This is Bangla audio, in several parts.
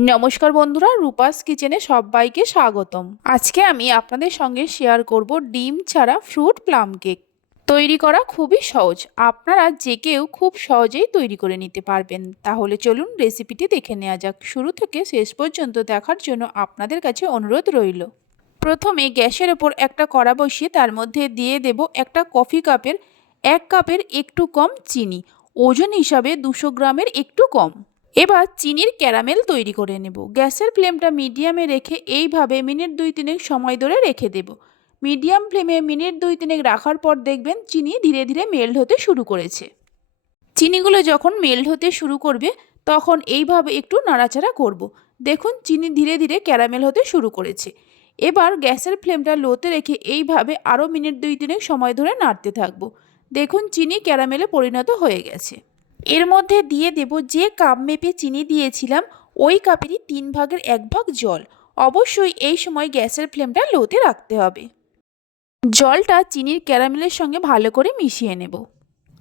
নমস্কার বন্ধুরা, রূপাস কিচেনে সবাইকে স্বাগতম। আজকে আমি আপনাদের সঙ্গে শেয়ার করব ডিম ছাড়া ফ্রুট প্লাম কেক তৈরি করা খুবই সহজ। আপনারা যে কেউ খুব সহজেই তৈরি করে নিতে পারবেন। তাহলে চলুন রেসিপিটি দেখে নেওয়া যাক। শুরু থেকে শেষ পর্যন্ত দেখার জন্য আপনাদের কাছে অনুরোধ রইল। প্রথমে গ্যাসের ওপর একটা কড়া বসিয়ে তার মধ্যে দিয়ে দেব একটা কফি কাপের এক কাপের একটু কম চিনি। ওজন হিসাবে দুশো গ্রামের একটু কম। এবার চিনির ক্যারামেল তৈরি করে নেব। গ্যাসের ফ্লেমটা মিডিয়ামে রেখে এইভাবে মিনিট দুই তিনেক সময় ধরে রেখে দেব। মিডিয়াম ফ্লেমে মিনিট দুই তিনেক রাখার পর দেখবেন চিনি ধীরে ধীরে মেল্ট হতে শুরু করেছে। চিনিগুলো যখন মেল্ট হতে শুরু করবে, তখন এইভাবে একটু নাড়াচাড়া করব। দেখুন চিনি ধীরে ধীরে ক্যারামেল হতে শুরু করেছে। এবার গ্যাসের ফ্লেমটা লোতে রেখে এইভাবে আরও মিনিট দুই তিনেক সময় ধরে নাড়তে থাকব। দেখুন চিনি ক্যারামেলে পরিণত হয়ে গেছে। এর মধ্যে দিয়ে দেব যে কাপ মেপে চিনি দিয়েছিলাম, ওই কাপেরই তিন ভাগের এক ভাগ জল। অবশ্যই এই সময় গ্যাসের ফ্লেমটা লোতে রাখতে হবে। জলটা চিনির ক্যারামেলের সঙ্গে ভালো করে মিশিয়ে নেব।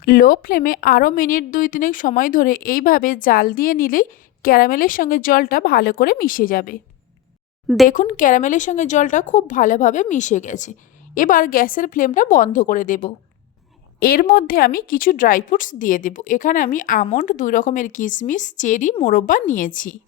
লো ফ্লেমে আরও মিনিট দুই তিনেক সময় ধরে এইভাবে জাল দিয়ে নিলেই ক্যারামেলের সঙ্গে জলটা ভালো করে মিশে যাবে। দেখুন ক্যারামেলের সঙ্গে জলটা খুব ভালোভাবে মিশে গেছে। এবার গ্যাসের ফ্লেমটা বন্ধ করে দেবো। এর মধ্যে আমি কিছু ড্রাই ফ্রুটস দিয়ে দেব। এখানে আমি আমন্ড, দুই রকমের কিশমিশ, চেরি, মোরব্বা নিয়েছি।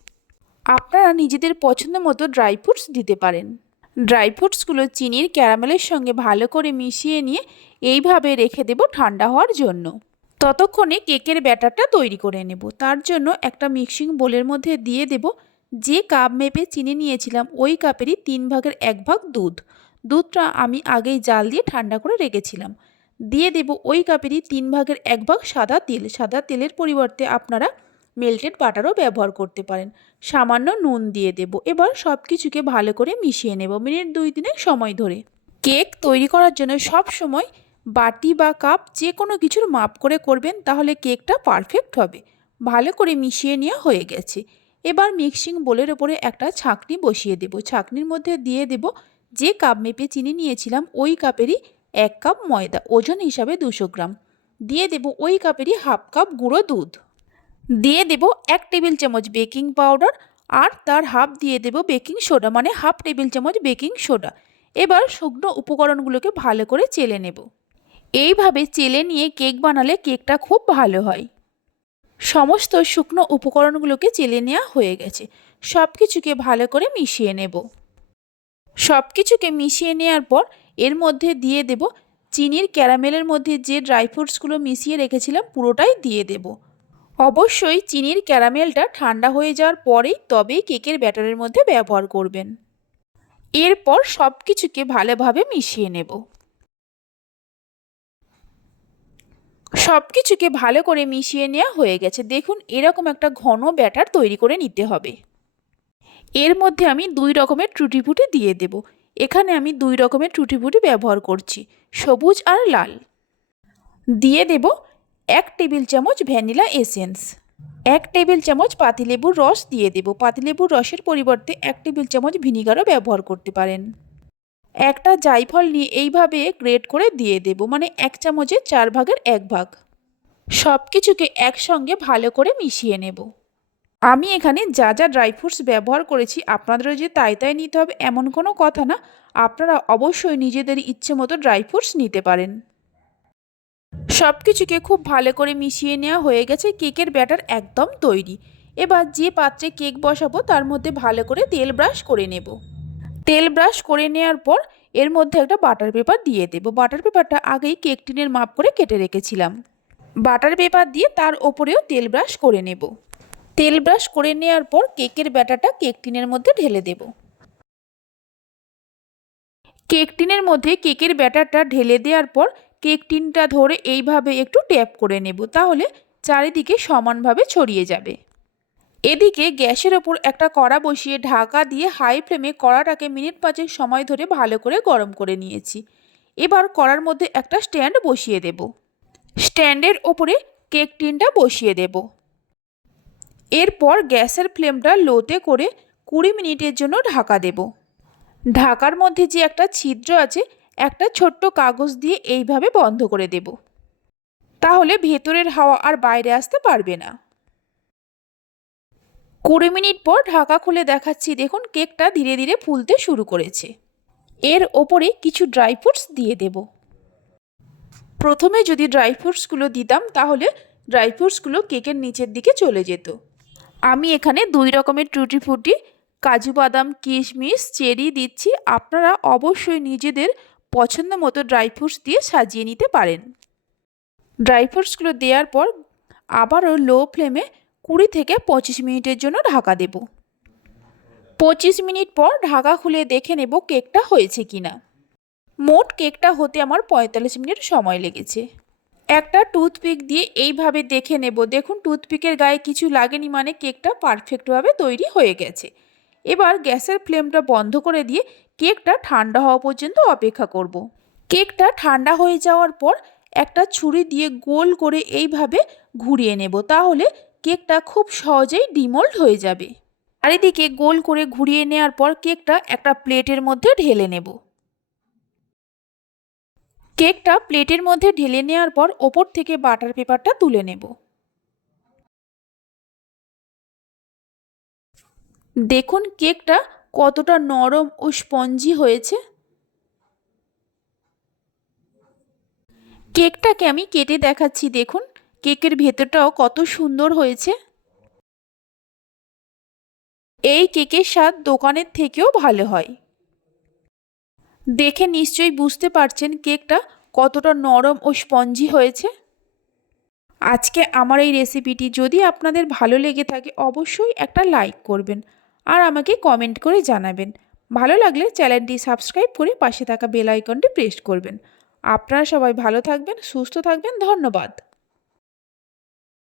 আপনারা নিজেদের পছন্দ মতো ড্রাই ফ্রুটস দিতে পারেন। ড্রাই ফ্রুটসগুলো চিনির ক্যারামেলের সঙ্গে ভালো করে মিশিয়ে নিয়ে এইভাবে রেখে দেব ঠান্ডা হওয়ার জন্য। ততক্ষণে কেকের ব্যাটারটা তৈরি করে নেব। তার জন্য একটা মিক্সিং বোলের মধ্যে দিয়ে দেব। যে কাপ মেপে চিনি নিয়েছিলাম, ওই কাপেরই তিন ভাগের এক ভাগ দুধ। দুধটা আমি আগেই জাল দিয়ে ঠান্ডা করে রেখেছিলাম। দিয়ে দেব ওই কাপেরই তিন ভাগের এক ভাগ সাদা তেল। সাদা তেলের পরিবর্তে আপনারা মেল্টেড বাটারও ব্যবহার করতে পারেন। সামান্য নুন দিয়ে দেব। এবার সব কিছুকে ভালো করে মিশিয়ে নেব মিনিট দুই দিনের সময় ধরে। কেক তৈরি করার জন্য সব সময় বাটি বা কাপ যে কোনো কিছুর মাপ করে করবেন, তাহলে কেকটা পারফেক্ট হবে। ভালো করে মিশিয়ে নেওয়া হয়ে গেছে। এবার মিক্সিং বোলের ওপরে একটা ছাঁকনি বসিয়ে দেব। ছাঁকনির মধ্যে দিয়ে দেব যে কাপ মেপে চিনি নিয়েছিলাম, ওই কাপেরই এক কাপ ময়দা, ওজন হিসাবে দুশো গ্রাম। দিয়ে দেব ওই কাপেরই হাফ কাপ গুঁড়ো দুধ। দিয়ে দেব এক টেবিল চামচ বেকিং পাউডার আর তার হাফ দিয়ে দেব বেকিং সোডা মানে হাফ টেবিল চামচ বেকিং সোডা। এবার শুকনো উপকরণগুলোকে ভালো করে চেলে নেব। এইভাবে চেলে নিয়ে কেক বানালে কেকটা খুব ভালো হয়। সমস্ত শুকনো উপকরণগুলোকে চেলে নেওয়া হয়ে গেছে। সব কিছুকে ভালো করে মিশিয়ে নেব। সব কিছুকে মিশিয়ে নেওয়ার পর এর মধ্যে দিয়ে দেব চিনির ক্যারামেলের মধ্যে যে ড্রাই ফ্রুটসগুলো মিশিয়ে রেখেছিলাম পুরোটাই দিয়ে দেব। অবশ্যই চিনির ক্যারামেলটা ঠান্ডা হয়ে যাওয়ার পরেই তবেই কেকের ব্যাটারের মধ্যে ব্যবহার করবেন। এরপর সব কিছুকে ভালোভাবে মিশিয়ে নেব। সব কিছুকে ভালো করে মিশিয়ে নেওয়া হয়ে গেছে। দেখুন, এরকম একটা ঘন ব্যাটার তৈরি করে নিতে হবে। এর মধ্যে আমি দুই রকমের টুটি ফুটি দিয়ে দেব। এখানে আমি দুই রকমের টুটি ফুটি ব্যবহার করছি, সবুজ আর লাল। দিয়ে দেব এক টেবিল চামচ ভ্যানিলা এসেন্স। এক টেবিল চামচ পাতিলেবুর রস দিয়ে দেব। পাতিলেবুর রসের পরিবর্তে এক টেবিল চামচ ভিনিগারও ব্যবহার করতে পারেন। একটা জায়ফল নিয়ে এইভাবে গ্রেট করে দিয়ে দেব মানে এক চামচের চার ভাগের এক ভাগ। সব কিছুকে একসঙ্গে ভালো করে মিশিয়ে নেব। আমি এখানে যা যা ড্রাই ফ্রুটস ব্যবহার করেছি আপনাদেরও যে তাই তাই নিতে হবে এমন কোনো কথা না। আপনারা অবশ্যই নিজেদের ইচ্ছে মতো ড্রাই ফ্রুটস নিতে পারেন। সব কিছুকে খুব ভালো করে মিশিয়ে নেওয়া হয়ে গেছে কেকের ব্যাটার একদম তৈরি। এবার যে পাত্রে কেক বসাবো তার মধ্যে ভালো করে তেল ব্রাশ করে নেব। তেল ব্রাশ করে নেওয়ার পর এর মধ্যে একটা বাটার পেপার দিয়ে দেব। বাটার পেপারটা আগেই কেক টিনের মাপ করে কেটে রেখেছিলাম। বাটার পেপার দিয়ে তার ওপরেও তেল ব্রাশ করে নেব। তেল ব্রাশ করে নেওয়ার পর কেকের ব্যাটাটা কেক টিনের মধ্যে ঢেলে দেব। কেক টিনের মধ্যে কেকের ব্যাটারটা ঢেলে দেওয়ার পর কেক টিনটা ধরে এইভাবে একটু ট্যাপ করে নেব, তাহলে চারিদিকে সমানভাবে ছড়িয়ে যাবে। এদিকে গ্যাসের ওপর একটা কড়া বসিয়ে ঢাকা দিয়ে হাই ফ্লেমে কড়াটাকে মিনিট পাঁচেক সময় ধরে ভালো করে গরম করে নিয়েছি। এবার কড়ার মধ্যে একটা স্ট্যান্ড বসিয়ে দেব। স্ট্যান্ডের ওপরে কেক টিনটা বসিয়ে দেবো। এরপর গ্যাসের ফ্লেমটা লোতে করে কুড়ি মিনিটের জন্য ঢাকা দেব। ঢাকার মধ্যে যে একটা ছিদ্র আছে, একটা ছোট্ট কাগজ দিয়ে এইভাবে বন্ধ করে দেব। তাহলে ভেতরের হাওয়া আর বাইরে আসতে পারবে না। কুড়ি মিনিট পর ঢাকা খুলে দেখাচ্ছি, দেখুন কেকটা ধীরে ধীরে ফুলতে শুরু করেছে। এর ওপরে কিছু ড্রাই ফ্রুটস দিয়ে দেব। প্রথমে যদি ড্রাই ফ্রুটসগুলো দিতাম, তাহলে ড্রাই ফ্রুটসগুলো কেকের নিচের দিকে চলে যেত। আমি এখানে দুই রকমের টুটি ফুটি, কাজু বাদাম, কিশমিশ, চেরি দিচ্ছি। আপনারা অবশ্যই নিজেদের পছন্দ মতো ড্রাই ফ্রুটস দিয়ে সাজিয়ে নিতে পারেন। ড্রাই ফ্রুটসগুলো দেওয়ার পর আবারও লো ফ্লেমে কুড়ি থেকে পঁচিশ মিনিটের জন্য ঢাকা দেব। পঁচিশ মিনিট পর ঢাকা খুলে দেখে নেব কেকটা হয়েছে কিনা। মোট কেকটা হতে আমার পঁয়তাল্লিশ মিনিট সময় লেগেছে। একটা টুথপিক দিয়ে এইভাবে দেখে নেব। দেখুন টুথপিকের গায়ে কিছু লাগেনি মানে কেকটা পারফেক্টভাবে তৈরি হয়ে গেছে। এবার গ্যাসের ফ্লেমটা বন্ধ করে দিয়ে কেকটা ঠান্ডা হওয়া পর্যন্ত অপেক্ষা করব। কেকটা ঠান্ডা হয়ে যাওয়ার পর একটা ছুরি দিয়ে গোল করে এইভাবে ঘুরিয়ে নেব। তাহলে কেকটা খুব সহজেই ডিমোল্ড হয়ে যাবে। চারিদিকে গোল করে ঘুরিয়ে নেওয়ার পর কেকটা একটা প্লেটের মধ্যে ঢেলে নেব। কেকটা প্লেটের মধ্যে ঢেলে নেওয়ার পর ওপর থেকে বাটার পেপারটা তুলে নেব। দেখুন কেকটা কতটা নরম ও স্পঞ্জি হয়েছে। কেকটাকে আমি কেটে দেখাচ্ছি, দেখুন। কেকের ভেতরটাও কত সুন্দর হয়েছে। এই কেকের স্বাদ দোকানের থেকেও ভালো হয়। দেখে নিশ্চয়ই বুঝতে পারছেন কেকটা কতটা নরম ও স্পঞ্জি হয়েছে। আজকে আমার এই রেসিপিটি যদি আপনাদের ভালো লেগে থাকে অবশ্যই একটা লাইক করবেন আর আমাকে কমেন্ট করে জানাবেন। ভালো লাগলে চ্যানেলটি সাবস্ক্রাইব করে পাশে থাকা বেল আইকনটি প্রেস করবেন। আপনারা সবাই ভালো থাকবেন, সুস্থ থাকবেন, ধন্যবাদ।